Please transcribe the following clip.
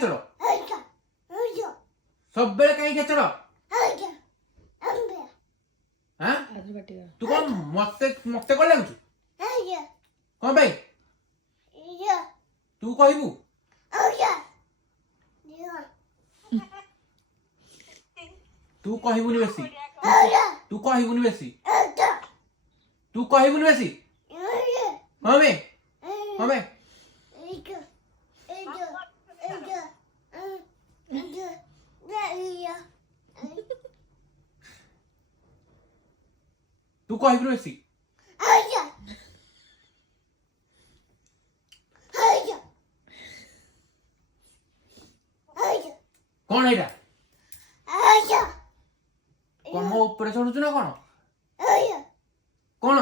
ଖେଚଡ଼ ସବୁବେଳେ କାହିଁ ଖେଚଡ଼ ହାଁ ତୁ କଣ ମତେ ମତେ କଣ ଲାଗୁଛୁ କଣ ପାଇଁ ତୁ କହିବୁ ତୁ କହିବୁନି ବେଶୀ ତୁ କହିବୁନି ବେଶୀ ତୁ କହିବୁନି ବେଶୀ ହଁ ବେ ହଁ ବେ ତୁ କହିବୁନି ବେଶୀ କଣ ଏଇଟା କଣ ମୋ ଉପରେ ଚଢୁଛୁ ନା କଣ କଣ